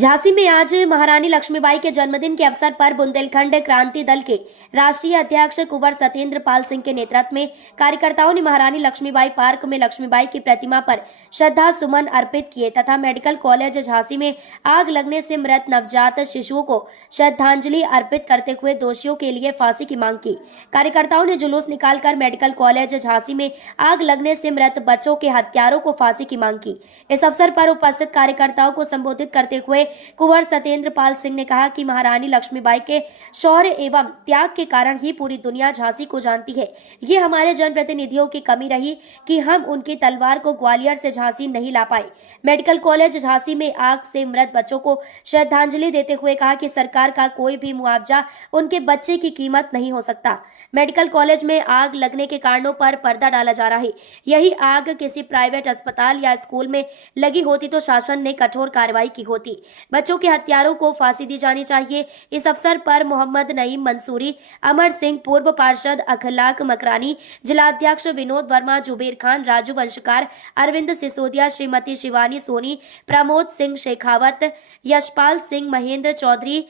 झांसी में आज महारानी लक्ष्मीबाई के जन्मदिन के अवसर पर बुंदेलखंड क्रांति दल के राष्ट्रीय अध्यक्ष कुंवर सत्येंद्र पाल सिंह के नेतृत्व में कार्यकर्ताओं ने महारानी लक्ष्मीबाई पार्क में लक्ष्मीबाई की प्रतिमा पर श्रद्धा सुमन अर्पित किए तथा मेडिकल कॉलेज झांसी में आग लगने से मृत नवजात शिशुओं को श्रद्धांजलि अर्पित करते हुए दोषियों के लिए फांसी की मांग की। कार्यकर्ताओं ने जुलूस निकालकर मेडिकल कॉलेज झांसी में आग लगने से मृत बच्चों के हत्यारों को फांसी की मांग की। इस अवसर पर उपस्थित कार्यकर्ताओं को संबोधित करते हुए कुंवर सत्येंद्र पाल सिंह ने कहा कि महारानी लक्ष्मीबाई के शौर्य एवं त्याग के कारण ही पूरी दुनिया झांसी को जानती है। ये हमारे जनप्रतिनिधियों की कमी रही कि हम उनकी तलवार को ग्वालियर से झांसी नहीं ला पाए। मेडिकल कॉलेज झांसी में आग से मृत बच्चों को श्रद्धांजलि देते हुए कहा कि सरकार का कोई भी मुआवजा उनके बच्चे की कीमत नहीं हो सकता। मेडिकल कॉलेज में आग लगने के कारणों पर पर्दा डाला जा रहा है। यही आग किसी प्राइवेट अस्पताल या स्कूल में लगी होती तो शासन ने कठोर कार्रवाई की होती। बच्चों के हत्यारों को फांसी दी जानी चाहिए। इस अवसर पर मोहम्मद नईम मंसूरी, अमर सिंह, पूर्व पार्षद अखलाक मकरानी, जिलाध्यक्ष विनोद वर्मा, जुबेर खान, राजू वंशकार, अरविंद सिसोदिया, श्रीमती शिवानी सोनी, प्रमोद सिंह शेखावत, यशपाल सिंह, महेंद्र चौधरी,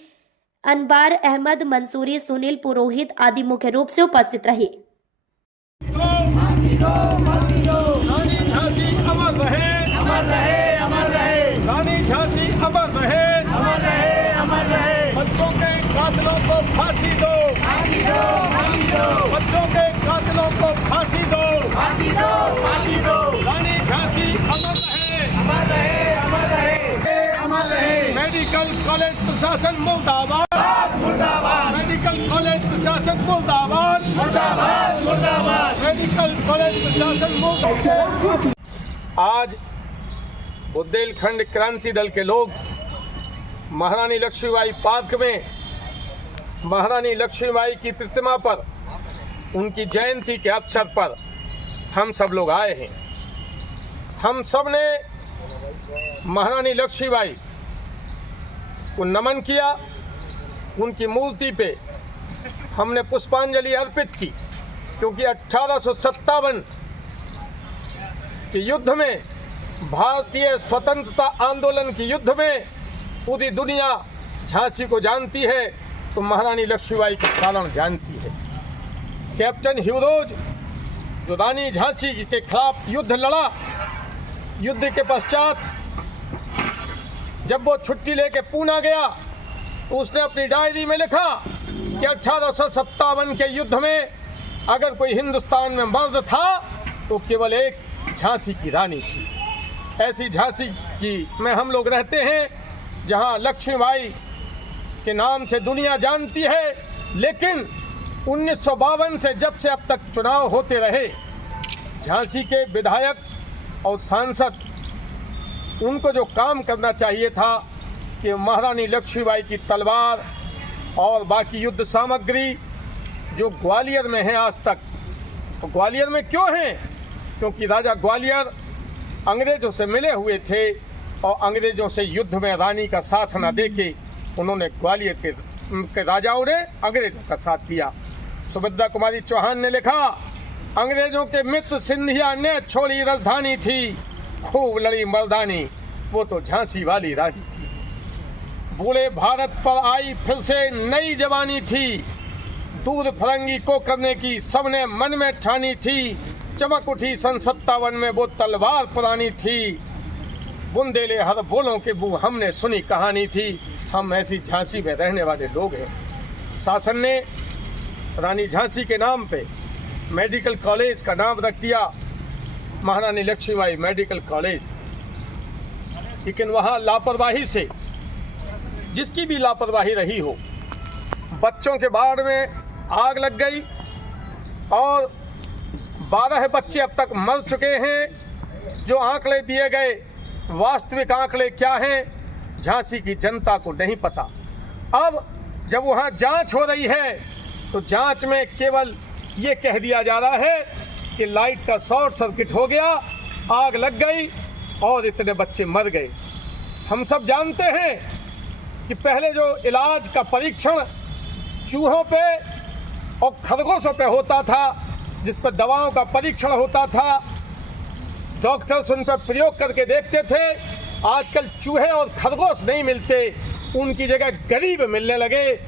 अनबार अहमद मंसूरी, सुनील पुरोहित आदि मुख्य रूप से उपस्थित रहे। रानी झांसी अमर रहे, अमर रहे, अमर रहे। बच्चों के कातिलों को फांसी दो, फांसी दो, फांसी दो। बच्चों के कातिलों को फांसी दो, फांसी दो, फांसी दो। रानी झांसी अमर रहे, अमर रहे, अमर रहे, अमर रहे। मेडिकल कॉलेज प्रशासन मुर्दाबाद, मुर्दाबाद। मेडिकल कॉलेज प्रशासन मुर्दाबाद, मुर्दाबाद, मुर्दाबाद। मेडिकल कॉलेज प्रशासन मुर्दाबाद। आज बुंदेलखंड क्रांति दल के लोग महारानी लक्ष्मीबाई पार्क में महारानी लक्ष्मीबाई की प्रतिमा पर उनकी जयंती के अवसर पर हम सब लोग आए हैं। हम सब ने महारानी लक्ष्मीबाई को नमन किया। उनकी मूर्ति पे हमने पुष्पांजलि अर्पित की, क्योंकि 1857 के युद्ध में, भारतीय स्वतंत्रता आंदोलन के युद्ध में पूरी दुनिया झांसी को जानती है तो महारानी लक्ष्मीबाई के कारण जानती है। कैप्टन ह्यूरोज जो रानी झांसी के खिलाफ युद्ध लड़ा, युद्ध के पश्चात जब वो छुट्टी लेके पूना गया तो उसने अपनी डायरी में लिखा कि 1857 के युद्ध में अगर कोई हिंदुस्तान में मर्द था तो केवल एक झांसी की रानी थी। ऐसी झांसी की में हम लोग रहते हैं, जहां लक्ष्मीबाई के नाम से दुनिया जानती है। लेकिन 1952 से जब से अब तक चुनाव होते रहे, झांसी के विधायक और सांसद, उनको जो काम करना चाहिए था कि महारानी लक्ष्मीबाई की तलवार और बाकी युद्ध सामग्री जो ग्वालियर में है आज तक, तो ग्वालियर में क्यों हैं? क्योंकि राजा ग्वालियर अंग्रेजों से मिले हुए थे और अंग्रेजों से युद्ध में रानी का साथ न देके उन्होंने ग्वालियर के राजाओं ने अंग्रेजों का साथ दिया। सुभद्रा कुमारी चौहान ने लिखा, अंग्रेजों के मित्र सिंधिया ने छोड़ी राजधानी थी, खूब लड़ी मर्दानी, वो तो झांसी वाली रानी थी। बूढ़े भारत पर आई फिर से नई जवानी थी, दूर फरंगी को करने की सबने मन में ठानी थी। चमक उठी सन 57 में वो तलवार पुरानी थी, बुंदेले हर बोलों के बू हमने सुनी कहानी थी। हम ऐसी झांसी में रहने वाले लोग हैं। शासन ने रानी झांसी के नाम पे मेडिकल कॉलेज का नाम रख दिया महारानी लक्ष्मीबाई मेडिकल कॉलेज। लेकिन वहाँ लापरवाही से, जिसकी भी लापरवाही रही हो, बच्चों के बाढ़ में आग लग गई और 12 बच्चे अब तक मर चुके हैं। जो आंकड़े दिए गए, वास्तविक आंकड़े क्या हैं, झांसी की जनता को नहीं पता। अब जब वहाँ जांच हो रही है तो जांच में केवल ये कह दिया जा रहा है कि लाइट का शॉर्ट सर्किट हो गया, आग लग गई और इतने बच्चे मर गए। हम सब जानते हैं कि पहले जो इलाज का परीक्षण चूहों पे और खरगोशों पे होता था, जिस पर दवाओं का परीक्षण होता था, डॉक्टर्स उन पर प्रयोग करके देखते थे आजकल चूहे और खरगोश नहीं मिलते, उनकी जगह गरीब मिलने लगे।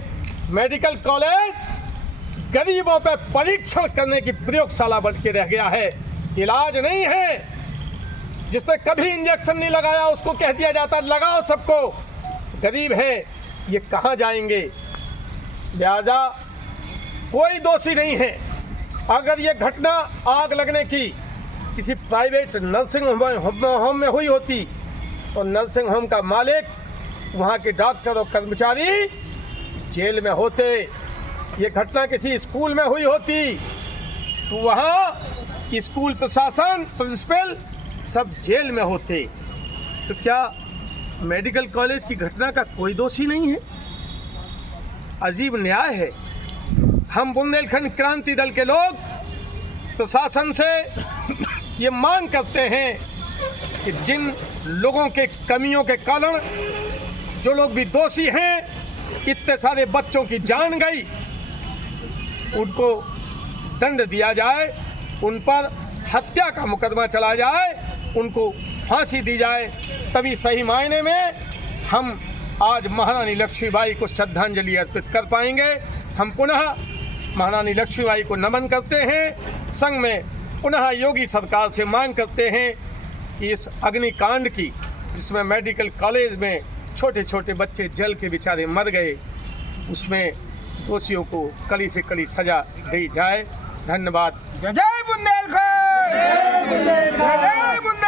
मेडिकल कॉलेज गरीबों पे परीक्षण करने की प्रयोगशाला बन के रह गया है, इलाज नहीं है। जिसने कभी इंजेक्शन नहीं लगाया उसको कह दिया जाता लगाओ सबको, गरीब है, ये कहाँ जाएंगे? लिहाजा कोई दोषी नहीं है। अगर ये घटना आग लगने की किसी प्राइवेट नर्सिंग होम में हुई होती तो नर्सिंग होम का मालिक, वहाँ के डॉक्टर और कर्मचारी जेल में होते। ये घटना किसी स्कूल में हुई होती तो वहाँ स्कूल प्रशासन, प्रिंसिपल सब जेल में होते। तो क्या मेडिकल कॉलेज की घटना का कोई दोषी नहीं है? अजीब न्याय है। हम बुंदेलखंड क्रांति दल के लोग प्रशासन से ये मांग करते हैं कि जिन लोगों के कमियों के कारण जो लोग भी दोषी हैं, इतने सारे बच्चों की जान गई, उनको दंड दिया जाए, उन पर हत्या का मुकदमा चला जाए, उनको फांसी दी जाए। तभी सही मायने में हम आज महारानी लक्ष्मीबाई को श्रद्धांजलि अर्पित कर पाएंगे। हम पुनः महारानी लक्ष्मीबाई को नमन करते हैं। संग में पुनः योगी सरकार से मांग करते हैं कि इस अग्निकांड की, जिसमें मेडिकल कॉलेज में छोटे छोटे बच्चे जल के बेचारे मर गए, उसमें दोषियों को कड़ी से कड़ी सजा दी जाए। धन्यवाद। जय बुंदेलखंड, जय बुंदेलखंड, जय बुंदेलखंड।